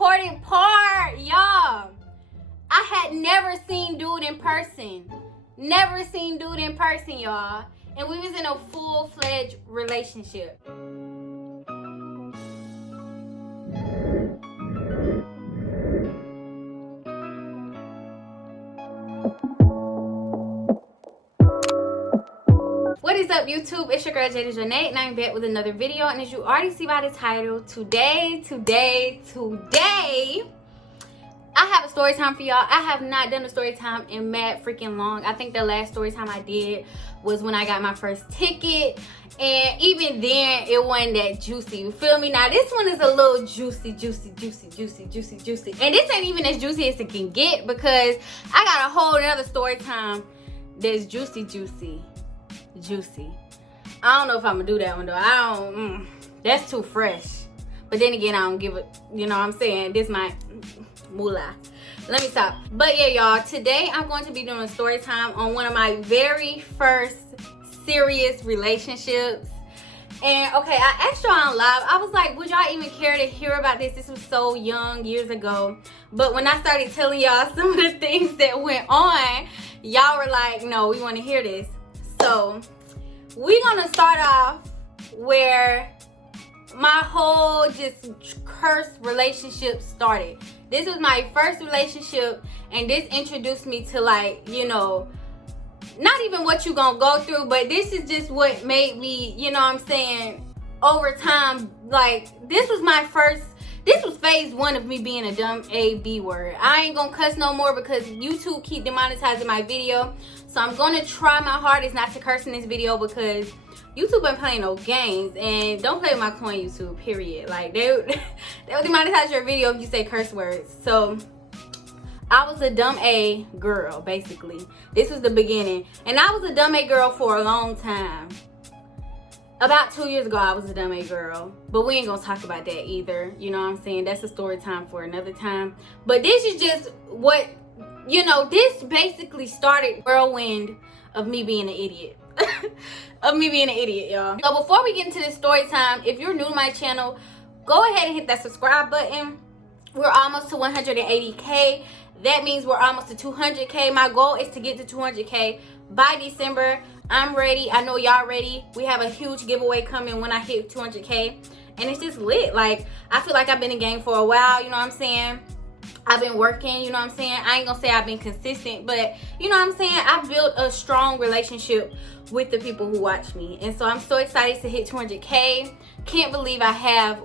important part, y'all. I had never seen dude in person. Never seen dude in person, y'all. And we was in a full-fledged relationship. What is up, YouTube? It's your girl Jada Janae, and I'm back with another video. And as you already see by the title, today, I have a story time for y'all. I have not done a story time in mad freaking long. I think the last story time I did was when I got my first ticket, and even then it wasn't that juicy. You feel me? Now this one is a little juicy. And this ain't even as juicy as it can get, because I got a whole another story time that's juicy. I don't know if I'm gonna do that one though. That's too fresh. But then again, I don't give it, you know what I'm saying? This might moolah. Let me stop. But yeah, y'all, today I'm going to be doing a story time on one of my very first serious relationships. And okay, I asked y'all on live, I was like, would y'all even care to hear about this? This was so young, years ago. But when I started telling y'all some of the things that went on, y'all were like, no, we want to hear this. So we're gonna start off where my whole just cursed relationship started. This was my first relationship, and this introduced me to, like, you know, not even what you gonna go through, but this is just what made me, you know what I'm saying, over time, like, this was phase one of me being a dumb A-B word. I ain't gonna cuss no more because YouTube keep demonetizing my video. So I'm gonna try my hardest not to curse in this video, because YouTube ain't playing no games. And don't play with my coin, YouTube, period. Like, they'll demonetize your video if you say curse words. So I was a dumb A girl, basically. This was the beginning. And I was a dumb A girl for a long time. About 2 years ago, I was a dumb A girl. But we ain't gonna talk about that either. You know what I'm saying? That's a story time for another time. But this is just what, you know, this basically started whirlwind of me being an idiot. Y'all. So before we get into this story time, if you're new to my channel, go ahead and hit that subscribe button. We're almost to 180K. That means we're almost to 200K. My goal is to get to 200K by December. I'm ready. I know y'all ready. We have a huge giveaway coming when I hit 200K. And it's just lit. Like, I feel like I've been in the game for a while, you know what I'm saying? I've been working, you know what I'm saying? I ain't gonna say I've been consistent, but you know what I'm saying? I've built a strong relationship with the people who watch me. And so I'm so excited to hit 200K. Can't believe I have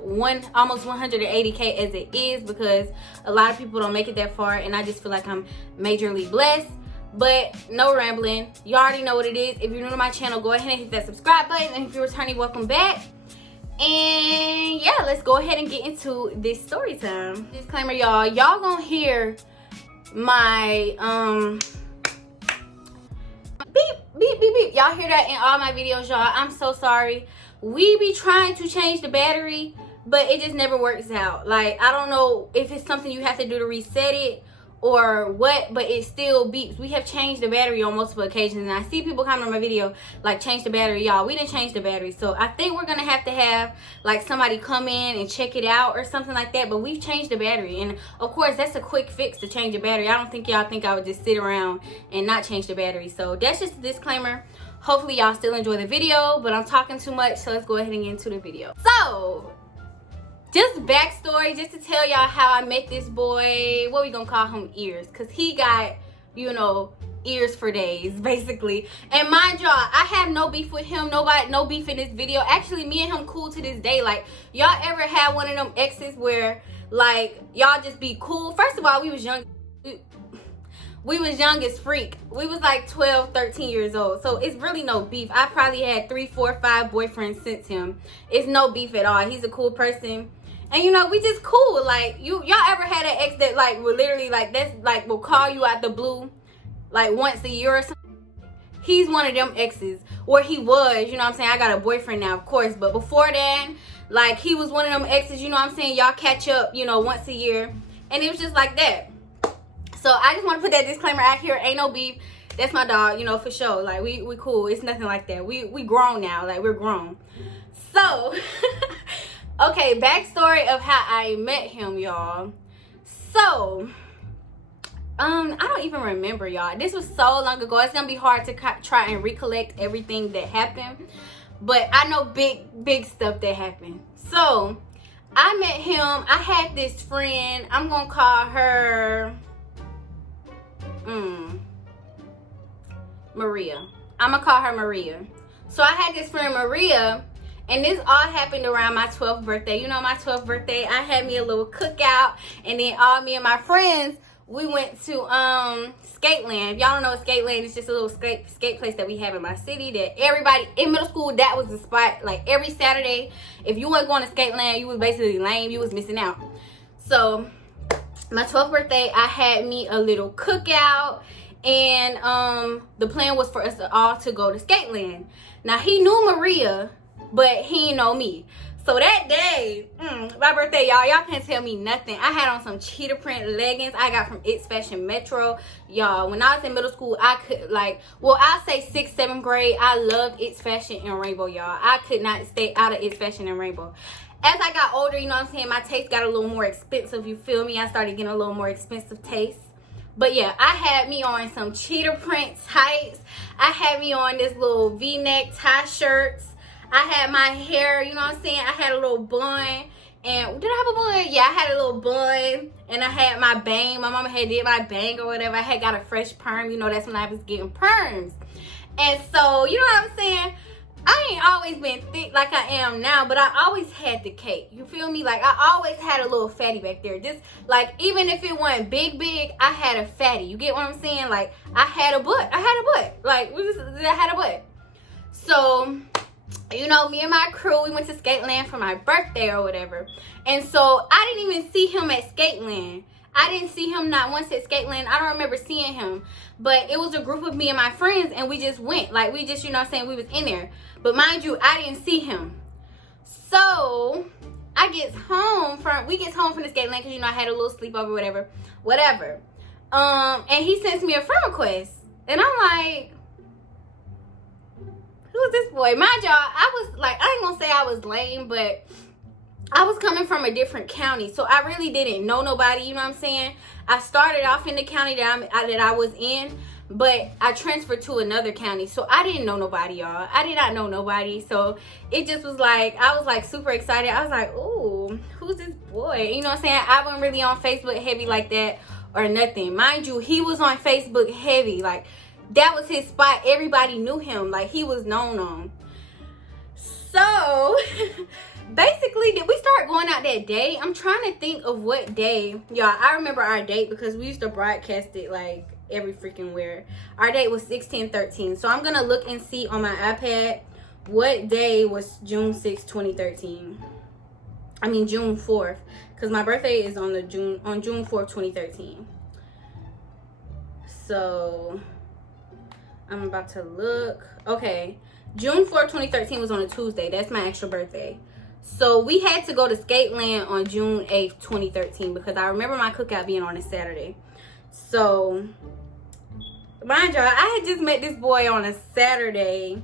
almost 180K as it is, because a lot of people don't make it that far, and I just feel like I'm majorly blessed. But no rambling. You already know what it is. If you're new to my channel, go ahead and hit that subscribe button. And if you're returning, welcome back. And yeah, let's go ahead and get into this story time. Disclaimer, y'all. Y'all gonna hear my beep. Y'all hear that in all my videos, y'all. I'm so sorry. We be trying to change the battery, but it just never works out. Like, I don't know if it's something you have to do to reset it or what, but it still beeps. We have changed the battery on multiple occasions, and I see people comment on my video like, change the battery. Y'all, we didn't change the battery. So I think we're gonna have to have like somebody come in and check it out or something like that. But we've changed the battery, and of course that's a quick fix to change the battery. I don't think y'all think I would just sit around and not change the battery. So that's just a disclaimer. Hopefully y'all still enjoy the video, but I'm talking too much, so let's go ahead and get into the video. So just backstory, just to tell y'all how I met this boy. What we gonna call him? Ears, because he got, you know, ears for days, basically. And mind y'all, I have no beef with him. No beef in this video. Actually, me and him cool to this day. Like, y'all ever had one of them exes where, like, y'all just be cool? First of all, we was young. We was young as freak. We was like 12, 13 years old. So it's really no beef. I probably had 3, 4, 5 boyfriends since him. It's no beef at all. He's a cool person. And you know, we just cool. Like, y'all ever had an ex that like will literally like, that's like will call you out the blue like once a year or something? He's one of them exes. Or he was, you know what I'm saying? I got a boyfriend now, of course. But before then, like, he was one of them exes, you know what I'm saying? Y'all catch up, you know, once a year. And it was just like that. So I just want to put that disclaimer out here. Ain't no beef. That's my dog, you know, for sure. Like, we cool. It's nothing like that. We grown now. Like, we're grown. So Okay, backstory of how I met him, y'all. So, I don't even remember, y'all. This was so long ago. It's gonna be hard to try and recollect everything that happened, but I know big stuff that happened. So, I met him. I had this friend. I'm gonna call her Maria. I'm gonna call her Maria. So I had this friend Maria, and this all happened around my 12th birthday. You know, my 12th birthday, I had me a little cookout, and then all me and my friends, we went to Skateland. If y'all don't know what Skateland is, just a little skate place that we have in my city that everybody in middle school, that was the spot. Like every Saturday, if you weren't going to Skateland, you was basically lame. You was missing out. So my 12th birthday, I had me a little cookout, and the plan was for us all to go to Skateland. Now he knew Maria, but he didn't know me. So that day, my birthday, y'all can't tell me nothing. I had on some cheetah print leggings I got from It's Fashion Metro. Y'all, when I was in middle school, I could I'll say 6th, 7th grade, I loved It's Fashion and Rainbow, y'all. I could not stay out of It's Fashion and Rainbow. As I got older, you know what I'm saying, my taste got a little more expensive, you feel me? I started getting a little more expensive taste. But yeah, I had me on some cheetah print tights. I had me on this little V-neck tie shirts. I had my hair, you know what I'm saying? I had a little bun. And did I have a bun? Yeah, I had a little bun. And I had my bang. My mama had did my bang or whatever. I had got a fresh perm. You know, that's when I was getting perms. And so, you know what I'm saying? I ain't always been thick like I am now, but I always had the cake. You feel me? Like, I always had a little fatty back there. Just, like, even if it wasn't big, I had a fatty. You get what I'm saying? Like, I had a butt. Like, I had a butt. So, you know, me and my crew, we went to Skateland for my birthday or whatever. And so, I didn't even see him at Skateland. I didn't see him not once at Skateland. I don't remember seeing him. But it was a group of me and my friends, and we just went. Like, we just, you know what I'm saying, we was in there. But mind you, I didn't see him. So, we get home from the Skateland, because, you know, I had a little sleepover, whatever. And he sends me a friend request. And I'm like, who's this boy? Mind y'all, I was like, I ain't gonna say I was lame, but I was coming from a different county, so I really didn't know nobody, you know what I'm saying? I started off in the county that I was in, but I transferred to another county, so I didn't know nobody, y'all. I did not know nobody, so it just was like, I was like super excited. I was like, ooh, who's this boy? You know what I'm saying? I wasn't really on Facebook heavy like that or nothing. Mind you, he was on Facebook heavy. Like, that was his spot. Everybody knew him. Like, he was known on. So, basically, did we start going out that day? I'm trying to think of what day. Y'all, I remember our date because we used to broadcast it like every freaking where. Our date was 6/10/13. So I'm gonna look and see on my iPad what day was June 6th, 2013. I mean June 4th, because my birthday is on June 4th, 2013. So I'm about to look. Okay, June 4th, 2013 was on a Tuesday. That's my actual birthday. So we had to go to Skateland on June 8th, 2013, because I remember my cookout being on a Saturday. So, mind y'all, I had just met this boy on a Saturday,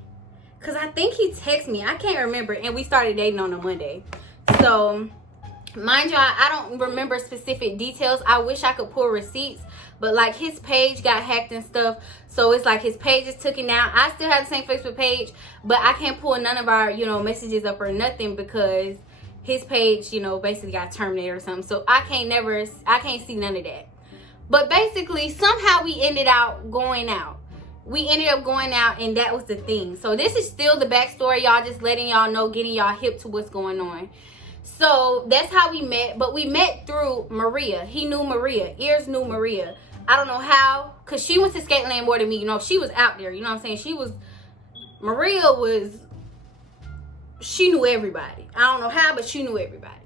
because I think he texted me. I can't remember. And we started dating on a Monday. So, mind y'all, I don't remember specific details. I wish I could pull receipts. But, like, his page got hacked and stuff. So, it's like his page is taken down. I still have the same Facebook page. But I can't pull none of our, you know, messages up or nothing. Because his page, you know, basically got terminated or something. So, I can't see none of that. But, basically, somehow we ended up going out. And that was the thing. So, this is still the backstory. Y'all, just letting y'all know, getting y'all hip to what's going on. So, that's how we met. But we met through Maria. He knew Maria. Ears knew Maria. I don't know how, because she went to Skateland more than me. You know, she was out there. You know what I'm saying? She knew everybody. I don't know how, but she knew everybody.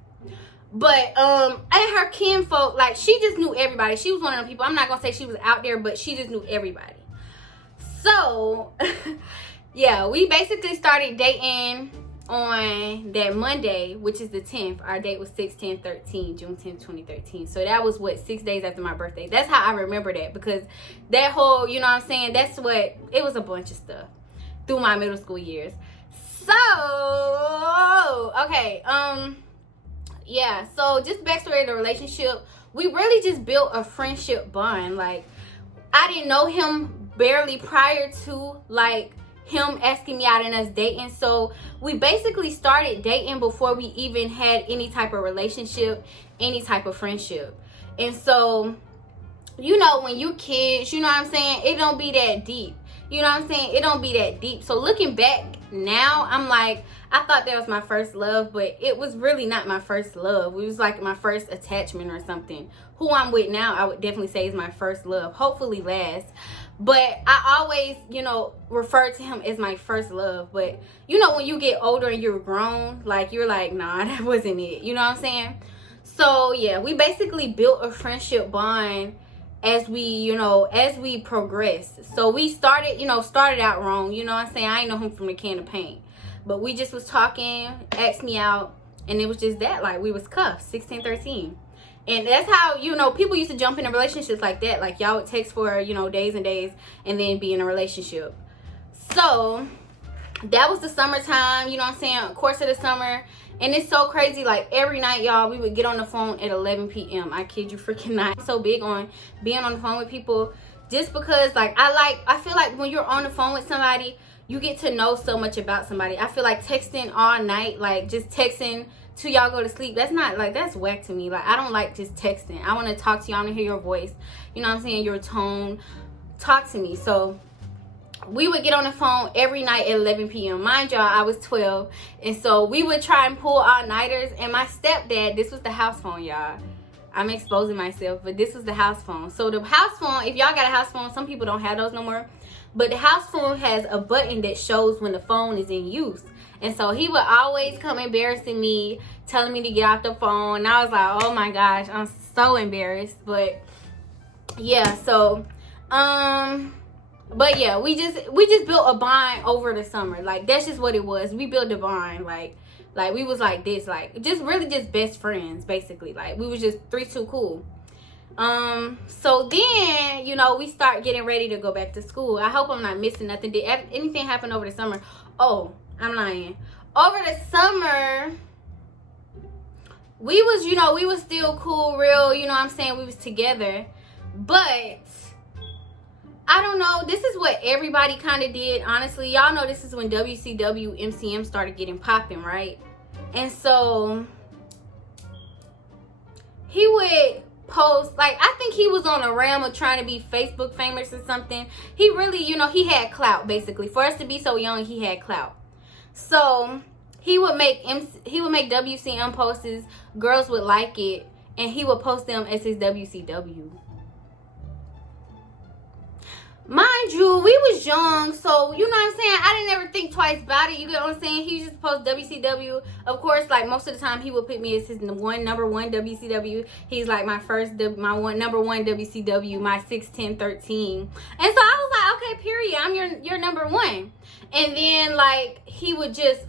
But, and her kinfolk, like, she just knew everybody. She was one of them people. I'm not going to say she was out there, but she just knew everybody. So, yeah, we basically started dating on that Monday, which is the 10th. Our date was 6/10/13, June 10th, 2013. So that was 6 days after my birthday. That's how I remember that, because that whole, you know what I'm saying, it was a bunch of stuff through my middle school years. So, okay, yeah, so just backstory of the relationship. We really just built a friendship bond. Like, I didn't know him barely prior to like him asking me out and us dating. So we basically started dating before we even had any type of relationship, any type of friendship. And so, you know, when you kids, you know what I'm saying, it don't be that deep. You know what I'm saying? It don't be that deep. So looking back now, I'm like, I thought that was my first love, but it was really not my first love. It was like my first attachment or something. Who I'm with now, I would definitely say is my first love. Hopefully last. But I always, you know, refer to him as my first love. But, you know, when you get older and you're grown, like, you're like, nah, that wasn't it. You know what I'm saying? So, yeah, we basically built a friendship bond as we, you know, as we progressed. So we started out wrong. You know what I'm saying? I ain't know him from a can of paint. But we just was talking, asked me out, and it was just that. Like, we was cuffed, 16, 13. And that's how, you know, people used to jump into relationships like that. Like, y'all would text for, you know, days and days and then be in a relationship. So, that was the summertime, you know what I'm saying? Course of the summer. And it's so crazy. Like, every night, y'all, we would get on the phone at 11 p.m. I kid you freaking not. I'm so big on being on the phone with people just because, like, I feel like when you're on the phone with somebody, you get to know so much about somebody. I feel like texting all night, like, just texting till y'all go to sleep, that's not, like, that's whack to me. Like, I don't like just texting. I want to talk to you. I want to hear your voice. You know what I'm saying? Your tone. Talk to me. So we would get on the phone every night at 11 p.m. Mind y'all, I was 12. And so we would try and pull all-nighters. And my stepdad, this was the house phone, y'all. I'm exposing myself, but this was the house phone. So the house phone, if y'all got a house phone, some people don't have those no more. But the house phone has a button that shows when the phone is in use. And so he would always come embarrassing me, telling me to get off the phone. And I was like, oh my gosh, I'm so embarrassed. But yeah, so but yeah, we just built a bond over the summer. Like, that's just what it was. We built a bond. Like we was like this, like, just really just best friends, basically. Like, we was just 3-2 cool. So then, you know, we start getting ready to go back to school. I hope I'm not missing nothing. Did anything happen over the summer? Oh, I'm lying. Over the summer, we was, you know, we was still cool, real, you know what I'm saying? We was together. But I don't know. This is what everybody kind of did, honestly. Y'all know this is when WCW, MCM started getting popping, right? And so he would post, like, I think he was on a realm of trying to be Facebook famous or something. He really, you know, he had clout, basically. For us to be so young, he had clout. So he would make WCM posts, girls would like it, and he would post them as his WCW. Mind you, we was young, so, you know what I'm saying, I didn't ever think twice about it, you get what I'm saying? He just post WCW. Of course, like, most of the time, he would put me as his number one WCW. He's like my number one WCW, my 6, 10, 13. And so I was like, okay, period, I'm your number one. And then, like, he would just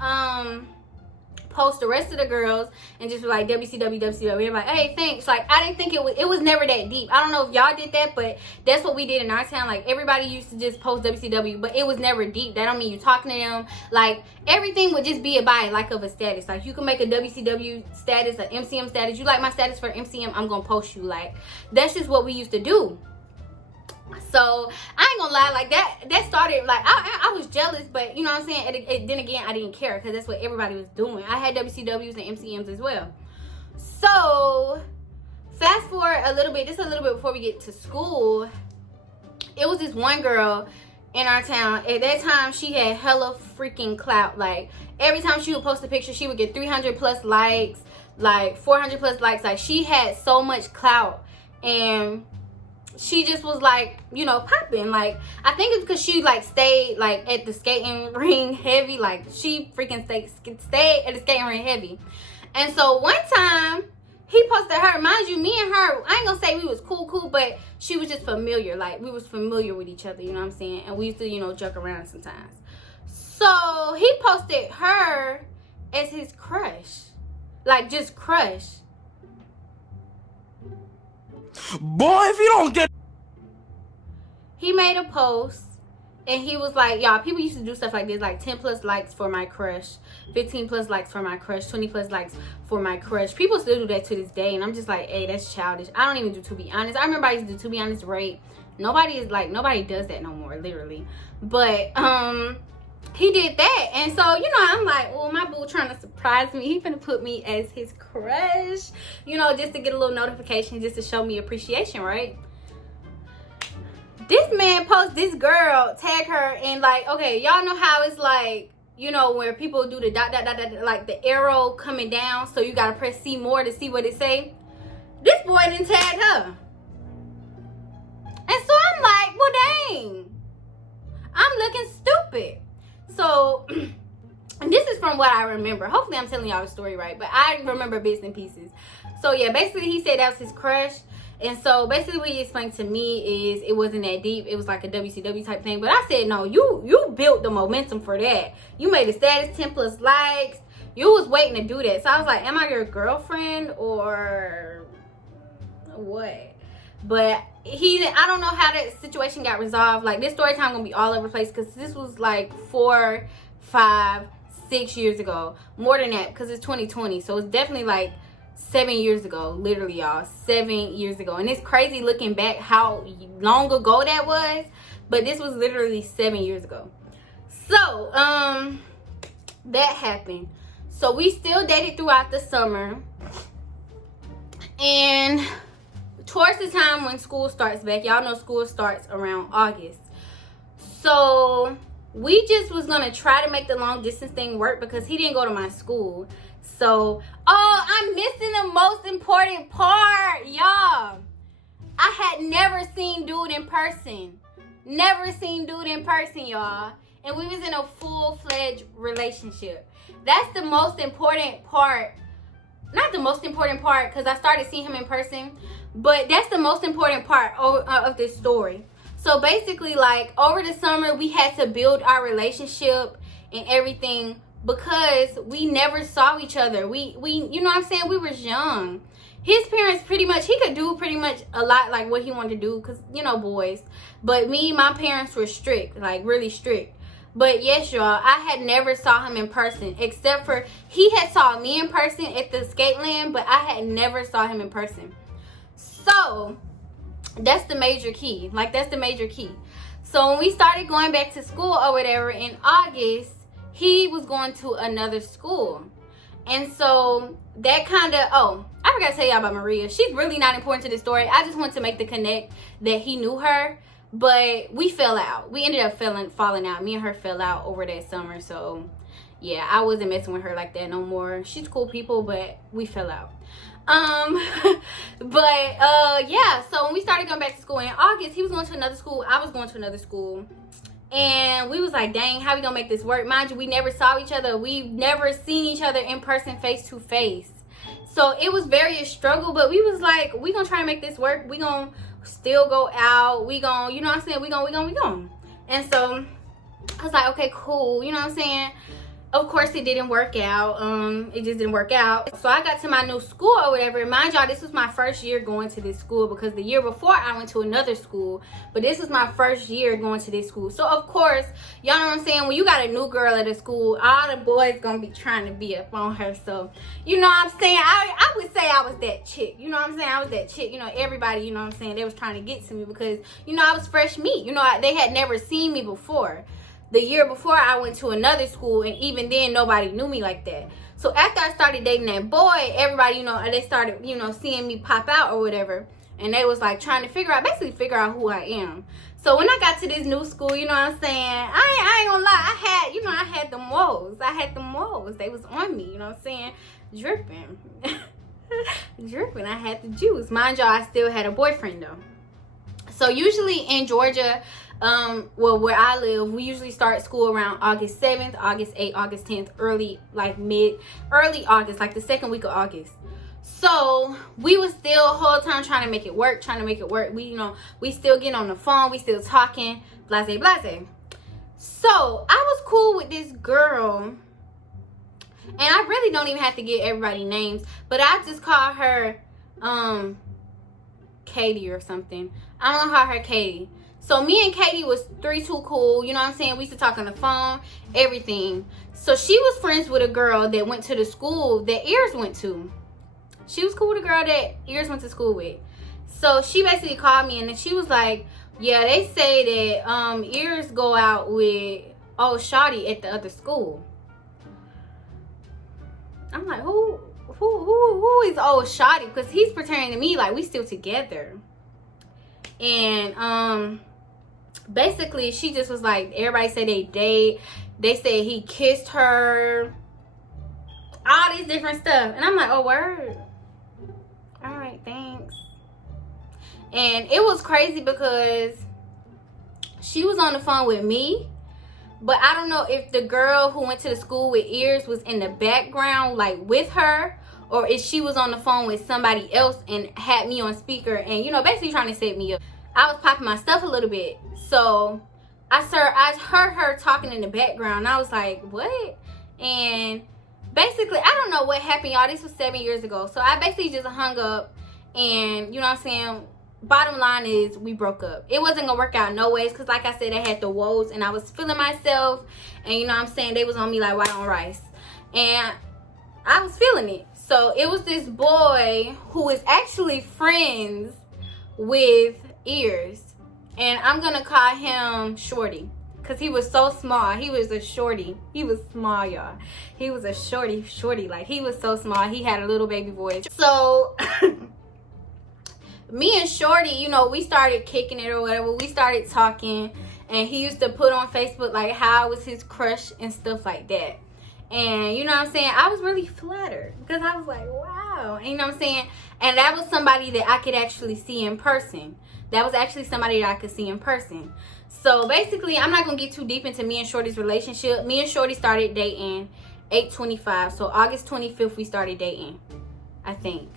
post the rest of the girls and just be like, WCW. And like, hey, thanks. Like, I didn't think it was never that deep. I don't know if y'all did that, but that's what we did in our town. Like, everybody used to just post WCW, but it was never deep. That don't mean you talking to them. Like, everything would just be about like of a status. Like, you can make a WCW status, an MCM status. You like my status for MCM, I'm gonna post you. Like, that's just what we used to do. So I ain't gonna lie, like, that started, like, I was jealous, but you know what I'm saying, then again, I didn't care because that's what everybody was doing. I had WCWs and MCMs as well. So fast forward a little bit, just a little bit before we get to school, it was this one girl in our town. At that time, she had hella freaking clout. Like, every time she would post a picture, she would get 300 plus likes, like 400 plus likes. Like, she had so much clout, and she just was like, you know, popping. Like, I think it's because she like stayed like at the skating ring heavy. Like, she freaking stayed at the skating ring heavy. And so one time he posted her, mind you, me and her, I ain't gonna say we was cool, but she was just familiar. Like, we was familiar with each other, you know what I'm saying? And we used to, you know, joke around sometimes. So he posted her as his crush. Like, just crush. Boy, if you don't get... He made a post And he was like, y'all, people used to do stuff like this, like 10 plus likes for my crush, 15 plus likes for my crush, 20 plus likes for my crush. People still do that to this day, and I'm just like, hey, that's childish. I don't even do To Be Honest. I remember I used to do To Be Honest rate. Nobody does that no more, literally. But he did that, and so, you know, I'm like, oh, my boo trying to surprise me. He finna put me as his crush, you know, just to get a little notification, just to show me appreciation, right? This man posts this girl, tag her, and like, okay, y'all know how it's like, you know, where people do the dot, like the arrow coming down, so you gotta press see more to see what it say. This boy didn't tag her. And so I'm like, well, dang, I'm looking stupid. So, and this is from what I remember. Hopefully I'm telling y'all the story right, but I remember bits and pieces. So yeah, basically he said that was his crush. And so basically what he explained to me is it wasn't that deep. It was like a WCW type thing. But I said, no, you built the momentum for that. You made a status, 10 plus likes. You was waiting to do that. So I was like, am I your girlfriend or what? But I don't know how that situation got resolved. Like, this story time gonna be all over the place, because this was like 4, 5, 6 years ago. More than that, because it's 2020. So it's definitely like 7 years ago, literally, y'all. 7 years ago. And it's crazy looking back how long ago that was, but this was literally 7 years ago. So that happened. So we still dated throughout the summer, and towards the time when school starts back, y'all know school starts around August, so we just was gonna try to make the long distance thing work, because he didn't go to my school. So, oh, I'm missing the most important part, y'all. I had never seen dude in person. Never seen dude in person, y'all. And we was in a full-fledged relationship. That's the most important part. Not the most important part, because I started seeing him in person, but that's the most important part of this story. So basically, like, over the summer, we had to build our relationship and everything, because we never saw each other. We you know what I'm saying, we was young. His parents he could do pretty much a lot like what he wanted to do, because, you know, boys. But my parents were strict, like really strict. But yes, y'all, I had never saw him in person, except for he had saw me in person at the skate land, but I had never saw him in person. So that's the major key. Like, that's the major key. So when we started going back to school or whatever in August, he was going to another school. And so that kind of, oh, I forgot to tell y'all about Maria. She's really not important to this story. I just wanted to make the connect that he knew her, but we fell out. We ended up falling out. Me and her fell out over that summer. So yeah, I wasn't messing with her like that no more. She's cool people, but we fell out. Yeah, so when we started going back to school in August, he was going to another school, I was going to another school. And we was like, dang, how we gonna make this work? Mind you, we never saw each other. We've never seen each other in person, face to face. So it was very a struggle, but we was like, we gonna try to make this work. We gonna still go out. We gonna, you know what I'm saying? We gonna. And so I was like, okay, cool. You know what I'm saying? Of course, it didn't work out. It just didn't work out. So I got to my new school or whatever. Mind y'all, this was my first year going to this school, because the year before I went to another school. But this was my first year going to this school. So of course, y'all know what I'm saying? When you got a new girl at a school, all the boys gonna be trying to be up on her. So, you know what I'm saying? I would say I was that chick. You know what I'm saying? I was that chick. You know, everybody, you know what I'm saying? They was trying to get to me, because, you know, I was fresh meat. You know, they had never seen me before. The year before, I went to another school, and even then, nobody knew me like that. So after I started dating that boy, everybody, you know, they started, you know, seeing me pop out or whatever. And they was like trying to figure out who I am. So when I got to this new school, you know what I'm saying? I ain't gonna lie, I had them woes. They was on me, you know what I'm saying? Dripping. Dripping. I had the juice. Mind y'all, I still had a boyfriend though. So usually in Georgia, well, where I live, we usually start school around August 7th, August 8th, August 10th, early August, like the second week of August. So we was still the whole time trying to make it work. We, you know, we still getting on the phone, we still talking, blase. So I was cool with this girl, and I really don't even have to get everybody names, but I just call her Katie or something. I'm gonna call her Katie. So me and Katie was too cool. You know what I'm saying? We used to talk on the phone, everything. So she was friends with a girl that went to the school that Ears went to. She was cool with a girl that Ears went to school with. So she basically called me and then she was like, yeah, they say that Ears go out with old shawty at the other school. I'm like, who is old shawty? Because he's pretending to me like we still together. And basically she just was like, everybody say they date. They said he kissed her. All these different stuff. And I'm like, oh, word. All right, thanks. And it was crazy because she was on the phone with me. But I don't know if the girl who went to the school with Ears was in the background, like with her, or if she was on the phone with somebody else and had me on speaker and, you know, basically trying to set me up. I was popping my stuff a little bit. So I heard her talking in the background. I was like, what? And basically, I don't know what happened, y'all. This was 7 years ago. So I basically just hung up. And, you know what I'm saying? Bottom line is we broke up. It wasn't gonna work out no ways because like I said, I had the woes and I was feeling myself, and you know what I'm saying, they was on me like white on rice, and I was feeling it. So it was this boy who is actually friends with Ears, and I'm gonna call him Shorty because he was so small. He was a shorty. He was small, y'all. He was a shorty, like he was so small. He had a little baby voice. So me and Shorty, you know, we started kicking it or whatever. We started talking, and he used to put on Facebook like how I was his crush and stuff like that. And you know what I'm saying, I was really flattered because I was like, wow. And you know what I'm saying, and that was somebody that I could actually see in person. That was actually somebody that I could see in person. So basically, I'm not gonna get too deep into me and Shorty's relationship. Me and Shorty started dating 8/25. So August 25th we started dating, I think.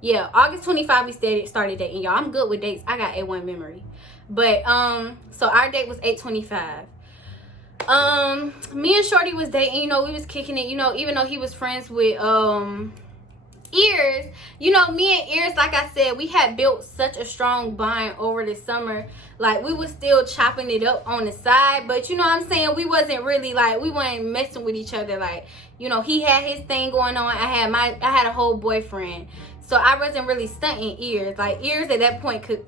Yeah, August 25 we started dating, y'all. I'm good with dates. I got A1 memory. But so our date was 8/25. Me and Shorty was dating, you know, we was kicking it, you know, even though he was friends with Ears. You know, me and Ears, like I said, we had built such a strong bond over the summer. Like we was still chopping it up on the side, but you know what I'm saying, we wasn't really like, we weren't messing with each other. Like, you know, he had his thing going on, I had a whole boyfriend. So I wasn't really stunting Ears. Like Ears at that point could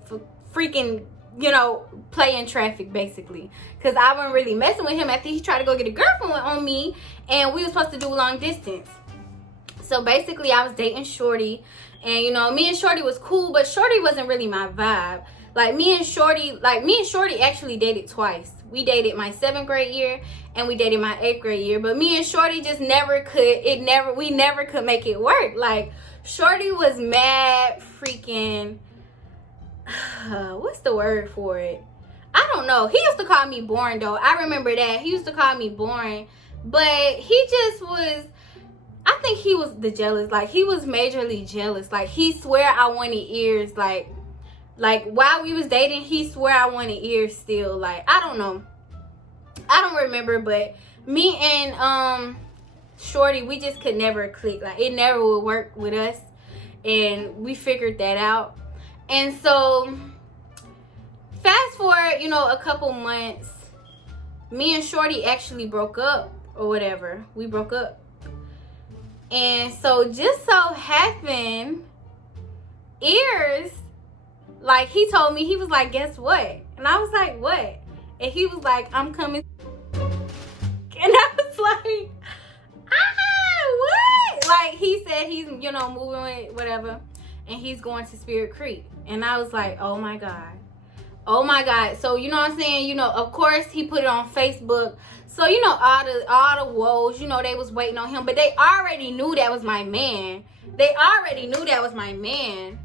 freaking, you know, play in traffic basically. Because I wasn't really messing with him after he tried to go get a girlfriend on me. And we were supposed to do long distance. So basically I was dating Shorty. And you know, me and Shorty was cool. But Shorty wasn't really my vibe. Like me and Shorty actually dated twice. We dated my 7th grade year. And we dated my 8th grade year. But me and Shorty just we never could make it work. Like, Shorty was mad freaking, what's the word for it? I don't know. He used to call me boring though. I remember that. He used to call me boring. But he just was, I think he was the jealous. Like, he was majorly jealous. Like, he swear I wanted Ears. Like while we was dating, he swear I wanted Ears still. Like, I don't know. I don't remember, but me and Shorty, we just could never click. Like, it never would work with us, and we figured that out. And so fast forward, you know, a couple months, me and Shorty actually broke up or whatever. We broke up. And so just so happened, Ears, like, he told me, he was like, guess what? And I was like, what? And he was like, I'm coming. And I was like, what? Like, he said he's, you know, moving with whatever, and he's going to Spirit Creek. And I was like, oh my God. Oh my God. So, you know what I'm saying? You know, of course, he put it on Facebook. So, you know, all the woes, you know, they was waiting on him. But they already knew that was my man. They already knew that was my man.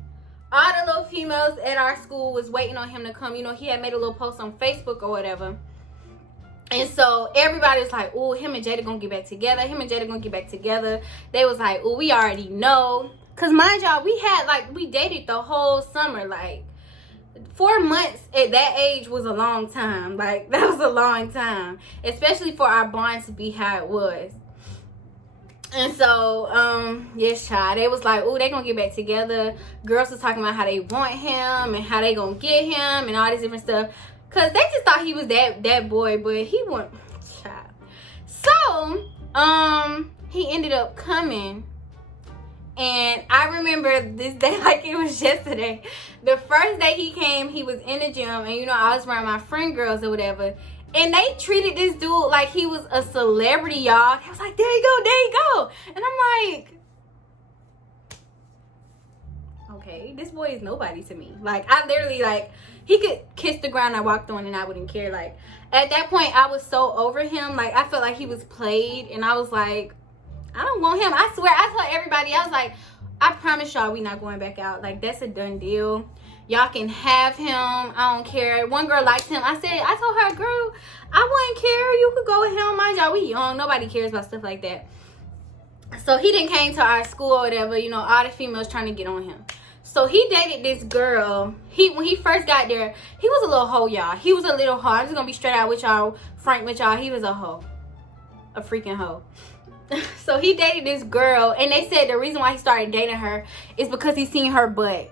All the little females at our school was waiting on him to come. You know, he had made a little post on Facebook or whatever. And so everybody was like, oh, him and Jada gonna get back together. Him and Jada gonna get back together. They was like, oh, we already know. Because mind y'all, we dated the whole summer. Like, 4 months at that age was a long time. Like, that was a long time. Especially for our bond to be how it was. And so, yes, child, they was like, oh, they gonna get back together. Girls was talking about how they want him and how they gonna get him and all this different stuff. Cause they just thought he was that boy, but he wasn't, child. So, he ended up coming. And I remember this day like it was yesterday. The first day he came, he was in the gym. And, you know, I was around my friend girls or whatever. And they treated this dude like he was a celebrity, y'all. They was like, there you go, there you go. And I'm like, okay, this boy is nobody to me. Like, I literally, like, he could kiss the ground I walked on and I wouldn't care. Like, at that point, I was so over him. Like, I felt like he was played. And I was like, I don't want him. I swear, I told everybody, I was like, I promise y'all we not going back out. Like, that's a done deal. Y'all can have him. I don't care. One girl likes him. I told her, girl, I wouldn't care. You could go with him. Mind y'all, we young. Nobody cares about stuff like that. So he didn't came to our school or whatever. You know, all the females trying to get on him. So he dated this girl. When he first got there, he was a little hoe, y'all. He was a little hoe. I'm just going to be straight out with y'all, frank with y'all. He was a hoe. A freaking hoe. So he dated this girl. And they said the reason why he started dating her is because he seen her butt.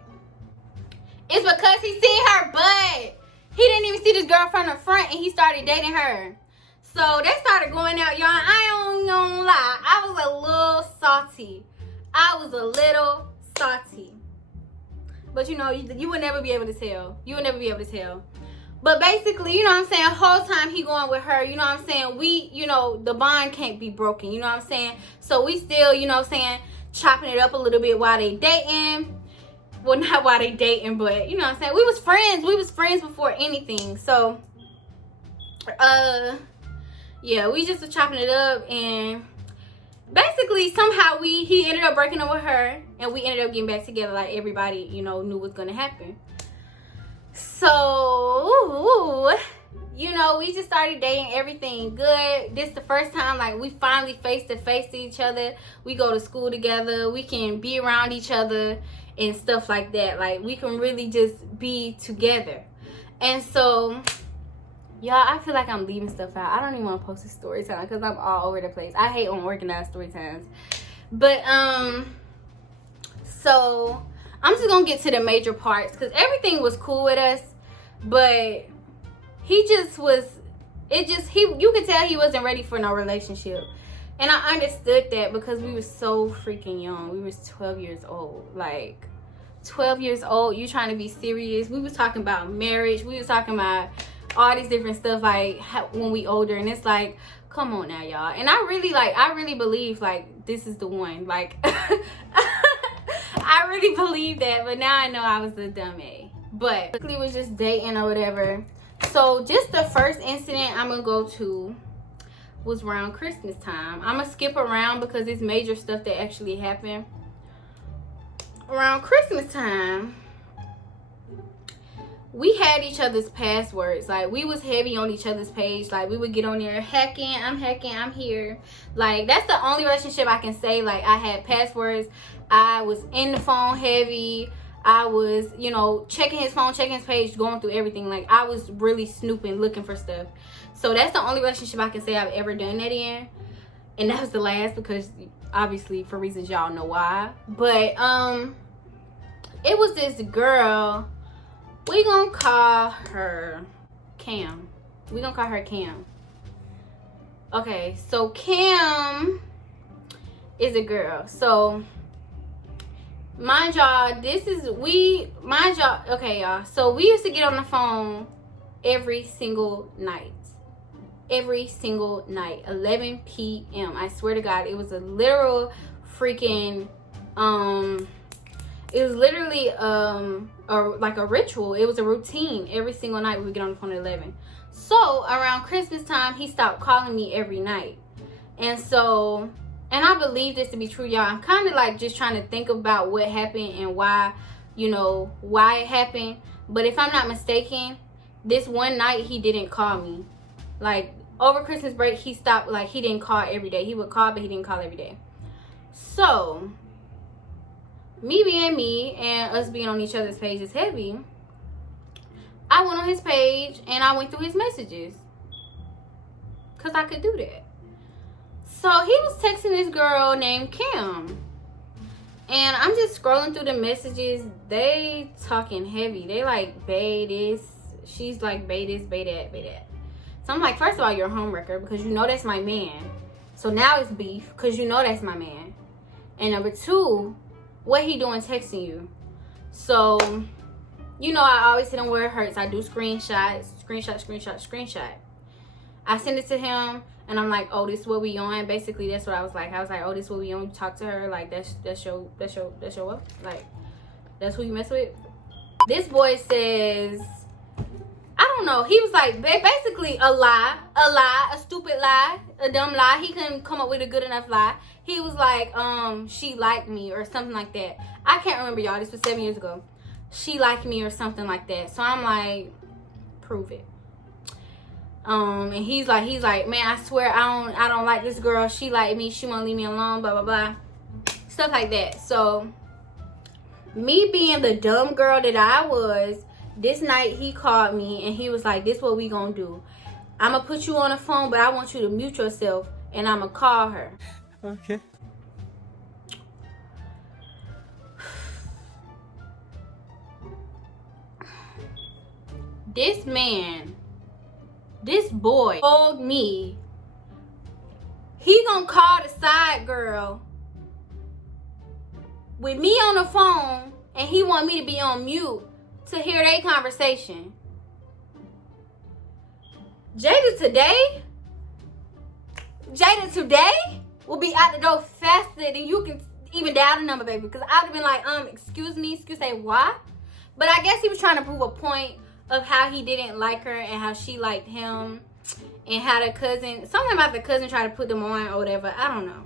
It's because he seen her butt. He didn't even see this girl from the front and he started dating her. So they started going out, y'all. I ain't gonna lie. I was a little salty. But you know, you would never be able to tell. You would never be able to tell. But basically, you know what I'm saying, whole time he going with her, you know what I'm saying, we, you know, the bond can't be broken, you know what I'm saying? So we still, you know what I'm saying, chopping it up a little bit while they dating. Well, not while they dating, but you know what I'm saying? We was friends. We was friends before anything. So, yeah, we just was chopping it up. And basically, somehow he ended up breaking up with her. And we ended up getting back together like everybody, you know, knew was going to happen. So, you know, we just started dating, everything good. This the first time, like, we finally face-to-face to each other. We go to school together. We can be around each other and stuff like that. Like, we can really just be together. And so, y'all, I feel like I'm leaving stuff out. I don't even want to post a story time because I'm all over the place. I hate unorganized story times. But, so I'm just gonna get to the major parts because everything was cool with us, but he just was, you could tell he wasn't ready for no relationship. And I understood that because we were so freaking young. We was 12 years old. Like, 12 years old, you trying to be serious. We was talking about marriage. We was talking about all these different stuff, like, when we older. And it's like, come on now, y'all. And I really believe, like, this is the one. Like, I really believe that. But now I know I was a dummy. But it was just dating or whatever. So, just the first incident I'm going to go to was around Christmas time. I'm gonna skip around because it's major stuff that actually happened around Christmas time. We had each other's passwords. Like, we was heavy on each other's page. Like, we would get on there hacking, I'm here. Like, that's the only relationship I can say, like, I had passwords. I was in the phone heavy. I was, you know, checking his phone, checking his page, going through everything. Like, I was really snooping, looking for stuff. So that's the only relationship I can say I've ever done that in. And that was the last because obviously for reasons y'all know why. But it was this girl. We gonna call her Cam. We gonna call her Cam. Okay, so Cam is a girl. So mind y'all, okay, y'all. So we used to get on the phone every single night. Every single night, 11 p.m. I swear to God, it was a literal freaking, it was literally, like a ritual. It was a routine. Every single night we would get on the phone at 11. So around Christmas time, he stopped calling me every night. And so, and I believe this to be true, y'all. I'm kind of like just trying to think about what happened and why, you know, why it happened. But if I'm not mistaken, this one night he didn't call me. Like, over Christmas break, he stopped, like, he didn't call every day. He would call, but he didn't call every day. So, me being me and us being on each other's pages heavy, I went on his page and I went through his messages. Because I could do that. So he was texting this girl named Kim. And I'm just scrolling through the messages. They talking heavy. They like, bae this. She's like, bae this, bae that, bae that. So I'm like, first of all, you're a homewrecker because you know that's my man. So now it's beef because you know that's my man. And number two, what he doing texting you? So, you know, I always hit him where it hurts. I do screenshots. I send it to him. And I'm like, oh, this is what we on. Basically, that's what I was like. I was like, oh, this is what we on. You talk to her. Like, that's your what? Like, that's who you mess with? This boy says, I don't know. He was like, basically a lie, a stupid lie, a dumb lie. He couldn't come up with a good enough lie. He was like, she liked me or something like that. I can't remember, y'all. This was 7 years ago. She liked me or something like that. So I'm like, prove it. And he's like, man, I swear I don't like this girl. She liked me. She won't leave me alone. Blah blah blah, stuff like that. So me being the dumb girl that I was, this night he called me and he was like, this what we gonna do. I'm gonna put you on the phone, but I want you to mute yourself and I'm gonna call her. Okay. This man, this boy told me he gonna call the side girl with me on the phone and he want me to be on mute to hear their conversation. Jada today will be out the door faster than you can even dial the number, baby. Because I would have been like, excuse me, why? But I guess he was trying to prove a point of how he didn't like her and how she liked him. And how the cousin, something about the cousin tried to put them on or whatever. I don't know.